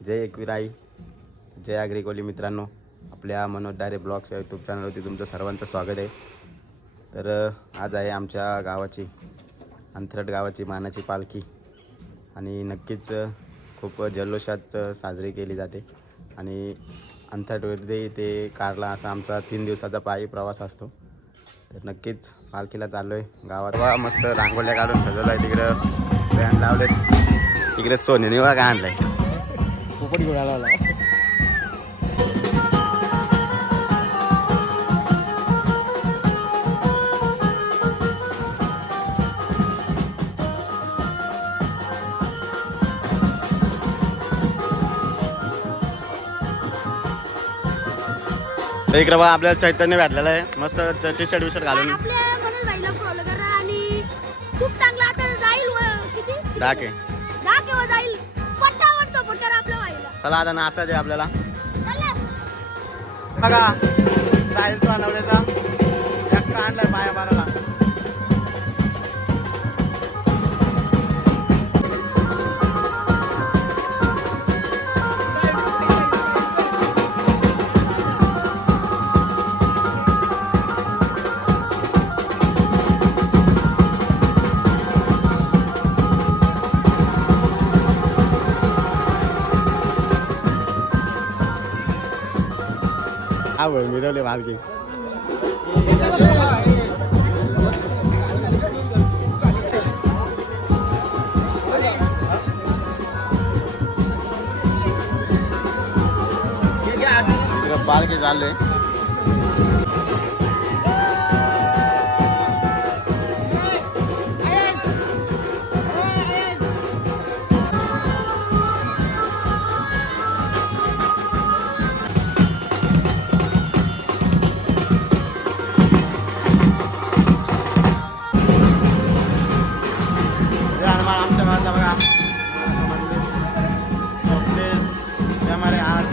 जय एकविराई, जय आग्रिकोली मित्रांनो, आपल्या मनोज डायरे ब्लॉग्स या यूट्यूब चॅनलवरती तुमचं सर्वांचं स्वागत आहे. तर आज आहे आमच्या गावाची अंथरट गावाची मानाची पालखी आणि नक्कीच खूप जल्लोषात साजरी केली जाते. आणि अंथरटवरती ते कारला असा आमचा 3 दिवसाचा पायी प्रवास असतो. तर नक्कीच पालखीला चाललो आहे गावात. वा मस्त रांगोळ्या काढून सजवलं आहे, तिकडं बँड लावलेत, तिकडे सोन्याने वा का आणलाय पोपट घेऊन आला. इकडे बघा आपल्याला चैतन्य भेटलेलं आहे, मस्त टी शर्ट विशर्ट घालून. आपल्या मनोज भाईला फॉलो करा आणि खूप चांगला आता जाईल किती दाके 10 किंवा जाईल पट्टावर सपोर्ट करा आपल्या भाईला. चला आता नाचायचं आहे आपल्याला. चला बघा साहिल सोनवण्याचा एक आणलाय पाया मारायला. आवड मिळवले पालखी. पालखी चाललोय. आमच्या गावातला बघा स्वप्नेश हमारे आज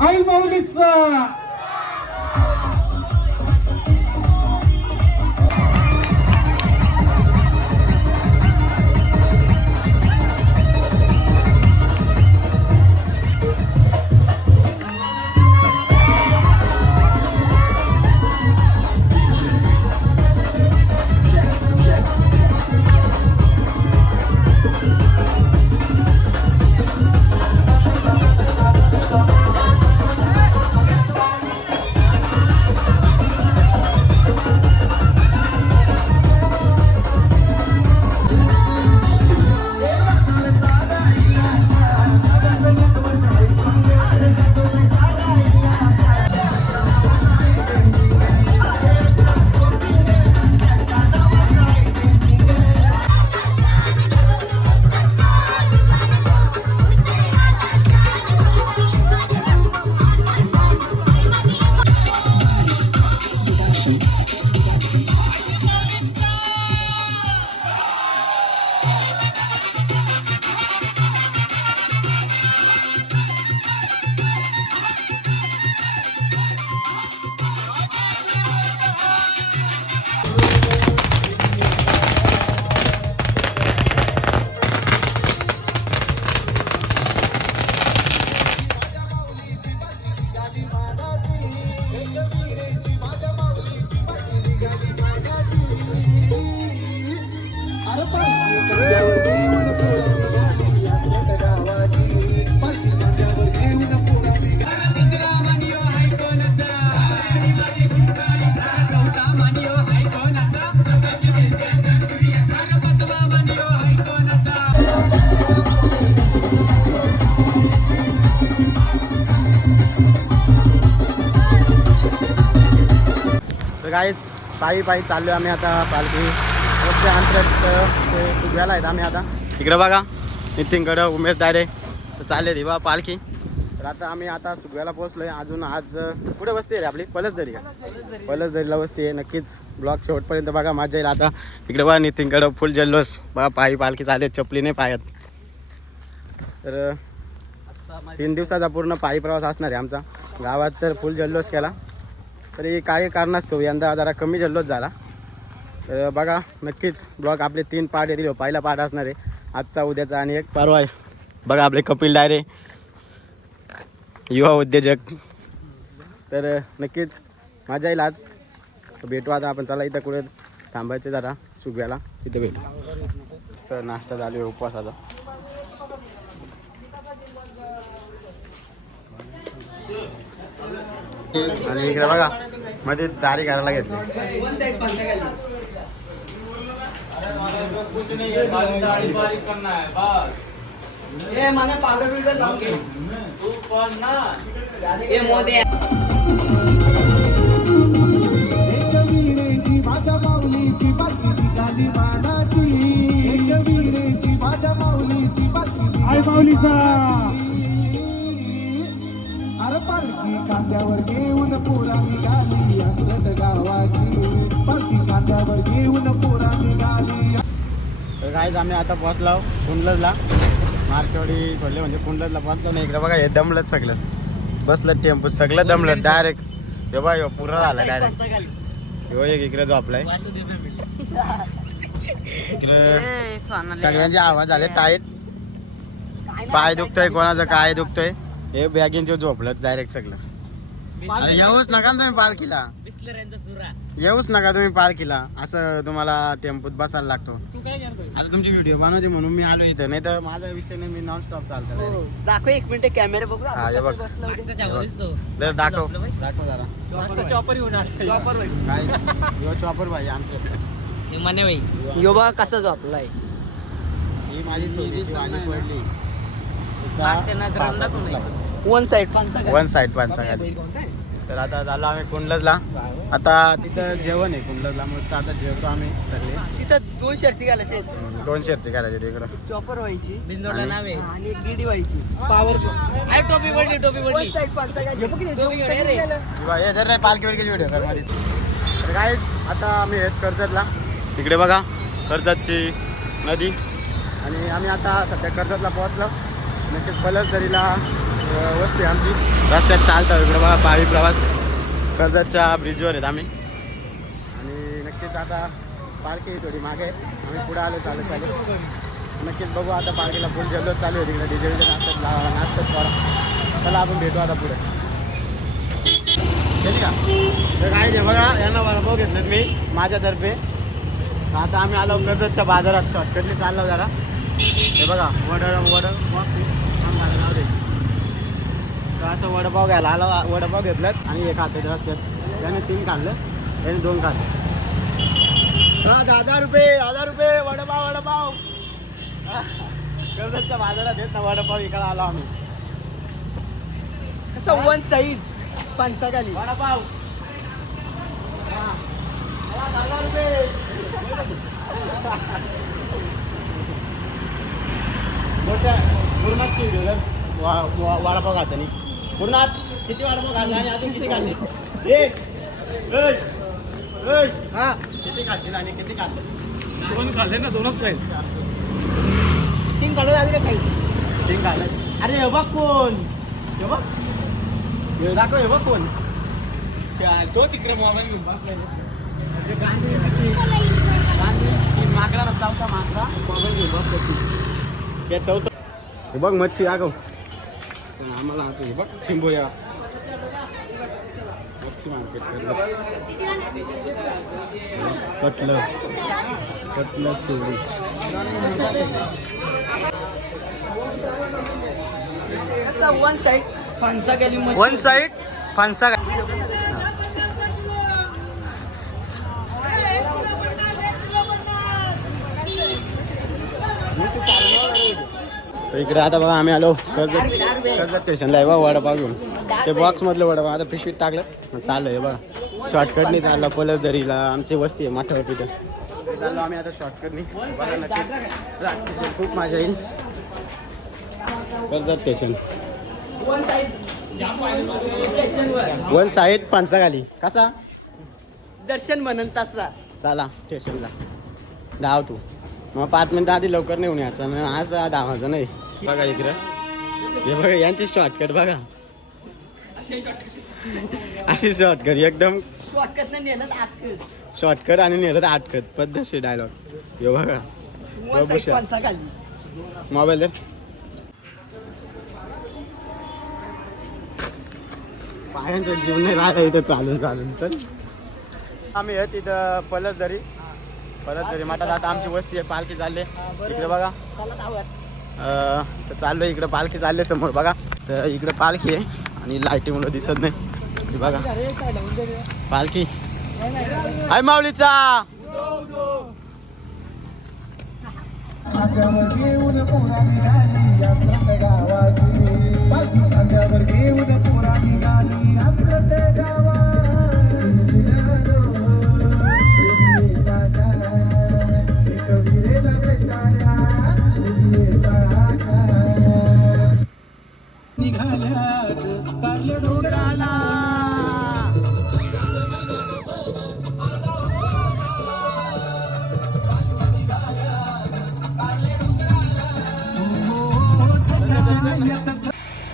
आई माऊलीचा काय पायी पायी चाललो आम्ही आता. पालखी रस्ते अंतरात ते सुग्याला आहेत आम्ही आता. इकडं बघा नितीनकडं उमेश डायरे तर चालले दिवा पालखी. तर आता आम्ही आता सुगव्याला पोहोचलोय. अजून आज कुठे वस्ती आहे रे आपली? पलसदरी का? पलसदरीला वस्ती आहे. नक्कीच ब्लॉग शेवटपर्यंत बघा, मजा येईल. आता इकडे बघा नितीनकडं फुल जल्लोष बघा, पायी पालखी चालले, चपली नाही पायात. तर 3 दिवसाचा पूर्ण पायी प्रवास असणार आहे आमचा. गावात तर फुल जल्लोष केला, तरी काही कारणास्तव यंदा जरा कमी जल्लोष झाला. तर बघा नक्कीच ब्लॉग आपले 3 पार्ट येतील. पहिला पार्ट असणार आहे आजचा, उद्याचा आणि एक परवा आहे. बघा आपले कपिल डायरे, युवा उद्योजक. तर नक्कीच मजा येईल आज. भेटू आता आपण. चला इथं कुठे थांबायचं जरा सुगव्याला, तिथे भेटू. मस्त नाश्ता चालू आहे उपवासाचा. आणि इकडे बघा मध्ये दारी करायला घेतली. आई माऊलीचा अरे पालखी कांद्यावर घेऊन पोरा निघाली अंगठ गावाची, पालखी कांद्यावर घेऊन पोरा निघाली. तर काय आम्ही आता पोहोचलो कुंडलजला. मार्केवाडी सोडले म्हणजे कुंडलजला पोहोचलो नाही. इकडे बघा हे दमलं सगळं, बसलं टेम्पो सगळं दमलं डायरेक्ट. हे बघा पुरा झाला डायरेक्ट. हो एक इकडे झोपलाय. इकडे सगळ्यांचे आवाज आले टाईट. पाय दुखतोय, कोणाचं काय दुखतोय. हे बॅगींचे झोपलं डायरेक्ट सगळं. अरे येऊच नका तुम्ही पालखीला, येऊच नका तुम्ही पालखीला. असं तुम्हाला टेम्पोत बसायला लागतो. आता तुमची व्हिडिओ बनवायची म्हणून मी आलो इथं, नाही तर माझा विषय नाही, मी नॉन स्टॉप चालतो. दाखव 1 मिनिट कॅमेरा बघू. हा हे बघ, दाखव दाखव जरा. चॉपर येऊन काय यो चॉपर भाई आमचं. यो बघा कसा झोपलाय. ही माझी सोनीची वाणी पडली. वन साइड वन साईड पानसा खाली. तर आता झालो आम्ही कुंडलजला. आता तिथं जेवण आहे कुंडलजला, मस्त. आता जेवतो आम्ही सगळे. तिथं 2 शर्ती घालायचे आहेत. 2 शर्ती करायचे तिकडं. चॉपर व्हायची बिंदोडला नाव आहे. आणि डीडी व्हायची. पावर टोपी पडली, टोपी पडली. वन साइड पानसा खाली. किंवा हे धर रे पालखी वरची व्हिडिओ कर मध्ये. तर काहीच आता आम्ही आहेत कर्जतला. तिकडे बघा कर्जतची नदी. आणि आम्ही आता सध्या कर्जतला पोहोचलो. नक्कीच पलसदरीला वस्ती आमची. रस्त्यात चालतो इकडे बघा पायी प्रवास. कर्जतच्या ब्रिजवर आहेत आम्ही. आणि नक्कीच आता पालखी थोडी मागे आहे. आम्ही पुढे आलो चालू चालू. नक्कीच बघू आता पालखीला फुल जल्लोष चालू आहे. तिकडे डीजे नाचतात थोडा. चला आपण भेटू आता पुढे. गेली का? तर काय ते बघा यांना वडापाव घेतलेत मी माझ्यातर्फे. आता आम्ही आलो कर्जतच्या बाजारात. शॉर्टकटली चाललो जरा. हे बघा असं वडापाव घ्यायला आला. वडापाव घेतलं आणि एक खाते रस्त्यात. त्याने 3 खाल्लं, त्याने 2 खाल्ले. 10 रुपये वडापाव वडापाव. कर्जतच्या बाजारात येत ना वडापाव इकडे आलो आम्ही. कसं वन साइड पानसा खाली. वडापाव 10 रुपये. मोठ्या गुरुनाथची वडापाव खातानी. गुरुनाथ किती वडापाव खाल्ले आणि अजून किती खाल्ले? हा किती खाशील आणि किती खाल्ले? 2 खाल्ले ना, 2च राहील. 3 काढून आली रे काही. 3 खाल्ले. अरे हे बघ कोण, हे बघ, हे दाखव. हे बघ कोण तो तिकडे मोबाईल घेऊन बसलाय. गांधी माकडा रस्ता होता. माकडा मोबाईल घेऊन बसतो. या चौथा हे बघ मच्छी दाखव. आम्हाला हे बघ चिंबोऱ्या मच्छी मार्केट. कटलं शेवडी. कसं वन साइड पानसा खाली. वन साइड पानसा खाली. इकडे आता बघा आम्ही आलो कर्जत स्टेशनला आहे बघा वडापाव घेऊन. ते बॉक्समधलं वडापाव आता पिशवीत टाकलं चाललं आहे बघा. शॉर्टकटनी चाललं पलसदरीला. आमची वस्ती आहे माठावर तिथं. चाललो आम्ही आता शॉर्टकटनी. बघा नक्कीच रात्रीची खूप मजा येईल. कर्जत स्टेशन वन साईड स्टेशनवर वन साईड पानसाखाली कसा दर्शन म्हणून तसा चला स्टेशनला धाव तू मग 5 मिनिटं आधी लवकर नेऊन यायचं मग आज धावायचं नाही बघा इकडं हे बघा यांची शॉर्टकट बघा अशी शॉर्टकट एकदम शॉर्टकट नेलं आठ शॉर्टकट आणि नेलं तर आटकत पद्धतशीर डायलॉग हे बघा वन साईड पंचाखाली मोबाईल दे पायांचा जीव नाही राहिला इथं चालून चालून तर आम्ही आहे तिथं पलसदरी मठात आता आमची वस्ती आहे पालखी चालले इकडे बघा तर चाललो इकडे पालखी चालले समोर बघा तर इकडे पालखी आहे आणि लाईटी मुलं दिसत नाही बघा पालखी हाय माऊलीचा खांद्यावर घेऊन पोरा निघाली अंतरट गावाची पालखी खांद्यावर घेऊन पोरा निघाली अंतरट निघाल्यात कारल्या डोंगराला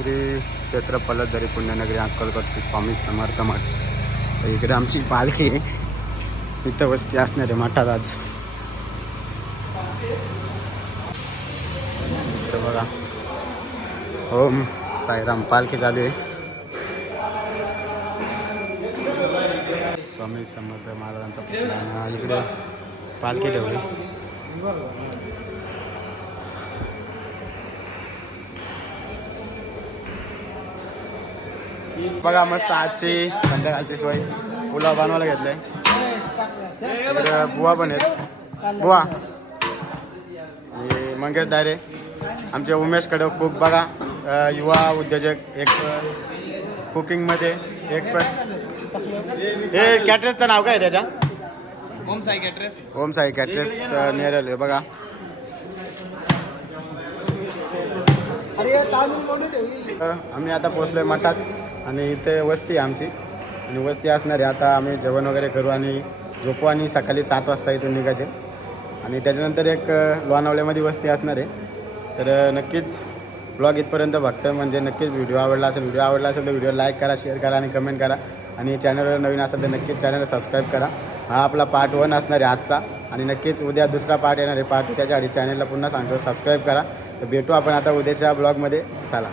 श्री क्षेत्र पलसदरी पुण्यनगरी अक्कलकोटची स्वामी समर्थ मठ तर इकडे आमची पालखी आहे इथं वस्ती असणार आहे मठात आज इकडे बघा ओम साईराम पालखी चालू आहे स्वामी समर्थ महाराजांचा पुतळा आणि इकडे पालखी ठेवली बघा मस्त आजची संध्याकाळची सोय पुलाव बनवायला घेतलाय इकडे बुवा पण आहेत बुवा आणि मंगेश डायरे आमचे उमेश कडक कुक बघा युवा उद्योजक एक कुकिंगमध्ये एक्सपर्ट हे कॅटरेसचं नाव काय आहे त्याच्या ओम साई कॅटरेस नेरल आहे बघा आम्ही आता पोचलोय मठात आणि इथे वस्ती आहे आमची आणि वस्ती असणार आहे आता आम्ही जेवण वगैरे करू आणि झोपू आणि सकाळी 7 वाजता इथून निघायचे आणि त्याच्यानंतर एक लोणावळ्यामध्ये वस्ती असणार आहे तर नक्कीच ब्लॉग इथपर्यंत बघतं म्हणजे नक्कीच व्हिडिओ आवडला असेल तर व्हिडिओ लाईक करा शेअर करा आणि कमेंट करा आणि चॅनलवर नवीन असेल तर नक्कीच चॅनलला सबस्क्राईब करा हा आपला पार्ट 1 असणार आहे आजचा आणि नक्कीच उद्या दुसरा पार्ट येणार आहे पार्ट 2 त्याच्या आधी चॅनलला पुन्हा सांगतो सबस्क्राईब करा तर भेटू आपण आता उद्याच्या ब्लॉगमध्ये चला